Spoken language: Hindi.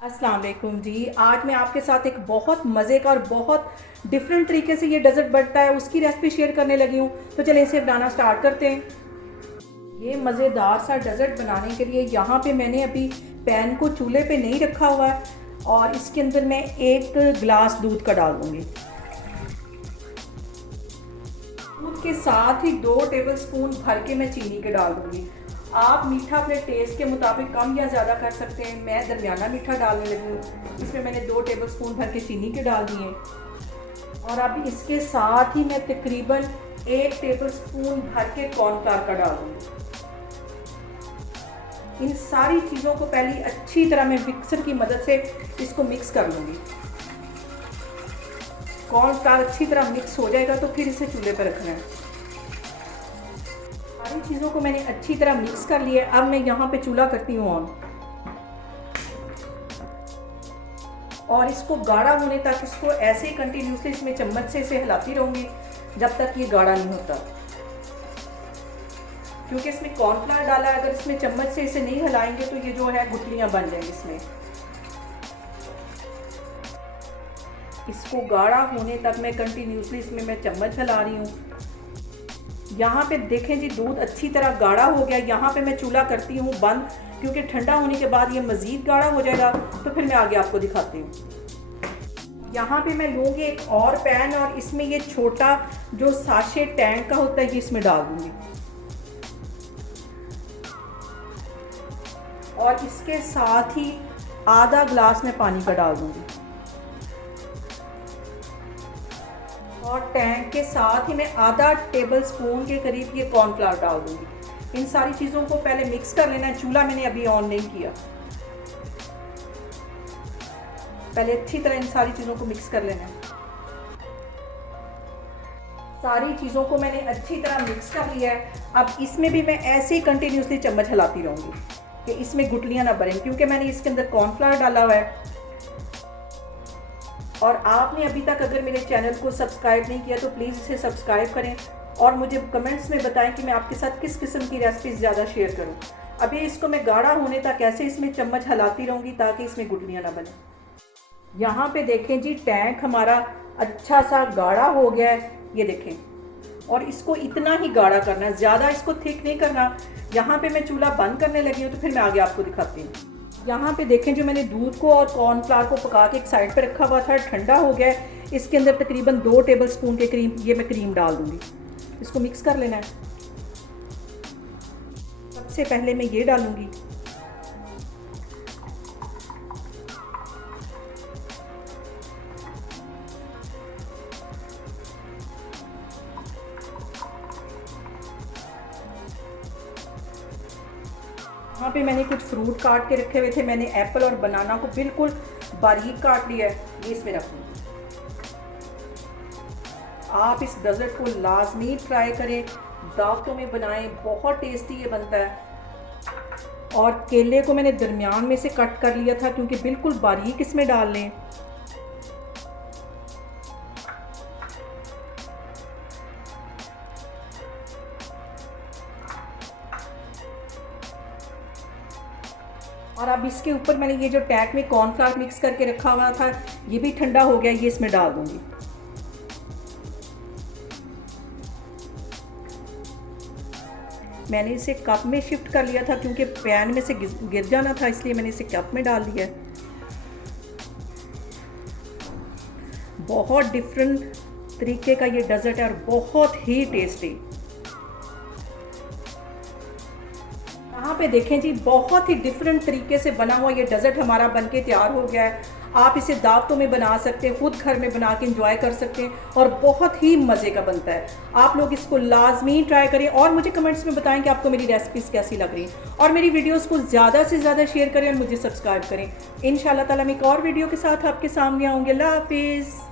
अस्सलाम वालेकुम जी। आज मैं आपके साथ एक बहुत मज़े का और बहुत डिफरेंट तरीके से ये डेज़र्ट बनता है उसकी रेसिपी शेयर करने लगी हूँ। तो चलिए इसे बनाना स्टार्ट करते हैं। ये मज़ेदार सा डेज़र्ट बनाने के लिए यहाँ पे मैंने अभी पैन को चूल्हे पे नहीं रखा हुआ है और इसके अंदर मैं 1 गिलास दूध का डाल दूँगी। दूध के साथ ही 2 टेबलस्पून भर के मैं चीनी के डाल दूँगी। आप मीठा अपने टेस्ट के मुताबिक कम या ज़्यादा कर सकते हैं। मैं दरमियाना मीठा डालने लगी हूँ। इसमें मैंने 2 टेबलस्पून भर के चीनी के डाल दिए और अब इसके साथ ही मैं तकरीबन 1 टेबलस्पून भर के कॉर्नफ्लावर का डाल दूँगी। इन सारी चीज़ों को पहले अच्छी तरह मैं मिक्सर की मदद से इसको मिक्स कर लूँगी। कॉर्नफ्लावर अच्छी तरह मिक्स हो जाएगा तो फिर इसे चूल्हे पर रखना है। सारी चीज़ों को मैंने अच्छी तरह मिक्स कर लिया है। अब मैं यहाँ पे चूल्हा करती हूँ ऑन और इसको गाढ़ा होने तक इसको ऐसे ही कंटिन्यूसली इसमें चम्मच से इसे हिलाती रहूँगी जब तक ये गाढ़ा नहीं होता, क्योंकि इसमें कॉर्नफ्लावर डाला है। अगर इसमें चम्मच से इसे नहीं हिलाएंगे तो ये जो है गुठलियाँ बन जाएंगी इसमें। इसको गाढ़ा होने तक मैं कंटिन्यूसली इसमें मैं चम्मच हिला रही हूँ। यहाँ पे देखें जी दूध अच्छी तरह गाढ़ा हो गया। यहाँ पे मैं चूल्हा करती हूँ बंद, क्योंकि ठंडा होने के बाद ये मज़ीद गाढ़ा हो जाएगा। तो फिर मैं आगे आपको दिखाती हूँ। यहाँ पे मैं लूँगी एक और पैन और इसमें ये छोटा जो साशे टैंक का होता है ये इसमें डाल दूँगी और इसके साथ ही आधा गिलास में पानी का डाल दूँगी और टैंक के साथ ही मैं आधा टेबलस्पून के करीब ये कॉर्नफ्लावर डाल दूँगी। इन सारी चीज़ों को पहले मिक्स कर लेना है। चूल्हा मैंने अभी ऑन नहीं किया। पहले अच्छी तरह इन सारी चीज़ों को मिक्स कर लेना है। सारी चीज़ों को मैंने अच्छी तरह मिक्स कर लिया है। अब इसमें भी मैं ऐसे ही कंटिन्यूसली चम्मच हिलाती रहूँगी कि इसमें गुठलियाँ ना बनें, क्योंकि मैंने इसके अंदर कॉर्नफ्लावर डाला हुआ है। और आपने अभी तक अगर मेरे चैनल को सब्सक्राइब नहीं किया तो प्लीज़ इसे सब्सक्राइब करें और मुझे कमेंट्स में बताएं कि मैं आपके साथ किस किस्म की रेसिपीज़ ज़्यादा शेयर करूं। अभी इसको मैं गाढ़ा होने तक ऐसे इसमें चम्मच हिलाती रहूँगी ताकि इसमें गुठलियाँ ना बने। यहाँ पे देखें जी टैंक हमारा अच्छा सा गाढ़ा हो गया है, ये देखें। और इसको इतना ही गाढ़ा करना है, ज़्यादा इसको थिक नहीं करना। यहाँ पे मैं चूल्हा बंद करने लगी हूँ तो फिर मैं आगे आपको दिखाती हूँ। यहाँ पे देखें जो मैंने दूध को और कॉर्नफ्लावर को पका के एक साइड पे रखा हुआ था, ठंडा हो गया है। इसके अंदर तकरीबन 2 टेबलस्पून के क्रीम ये मैं क्रीम डाल दूँगी। इसको मिक्स कर लेना है। सबसे पहले मैं ये डालूँगी यहाँ पे मैंने कुछ फ्रूट काट के रखे हुए थे। मैंने एप्पल और बनाना को बिल्कुल बारीक काट लिया है, ये इसमें रखूँगी। आप इस डेज़र्ट को लाजमी ट्राई करें, दावतों में बनाएं, बहुत टेस्टी ये बनता है। और केले को मैंने दरमियान में से कट कर लिया था क्योंकि बिल्कुल बारीक इसमें डाल लें। और अब इसके ऊपर मैंने ये जो टैंक में कॉर्नफ्लावर मिक्स करके रखा हुआ था ये भी ठंडा हो गया, ये इसमें डाल दूंगी। मैंने इसे कप में शिफ्ट कर लिया था क्योंकि पैन में से गिर जाना था, इसलिए मैंने इसे कप में डाल दिया है। बहुत डिफरेंट तरीके का ये डेज़र्ट है और बहुत ही टेस्टी। यहाँ पे देखें जी बहुत ही डिफरेंट तरीके से बना हुआ ये डेज़र्ट हमारा बनके तैयार हो गया है। आप इसे दावतों में बना सकते हैं, खुद घर में बना के एंजॉय कर सकते हैं और बहुत ही मज़े का बनता है। आप लोग इसको लाजमी ट्राई करें और मुझे कमेंट्स में बताएं कि आपको मेरी रेसिपीज़ कैसी लग रही हैं और मेरी वीडियोस को ज़्यादा से ज़्यादा शेयर करें और मुझे सब्सक्राइब करें। इंशाल्लाह ताला मैं एक और वीडियो के साथ आपके सामने आऊँगी। अल्लाह हाफिज़।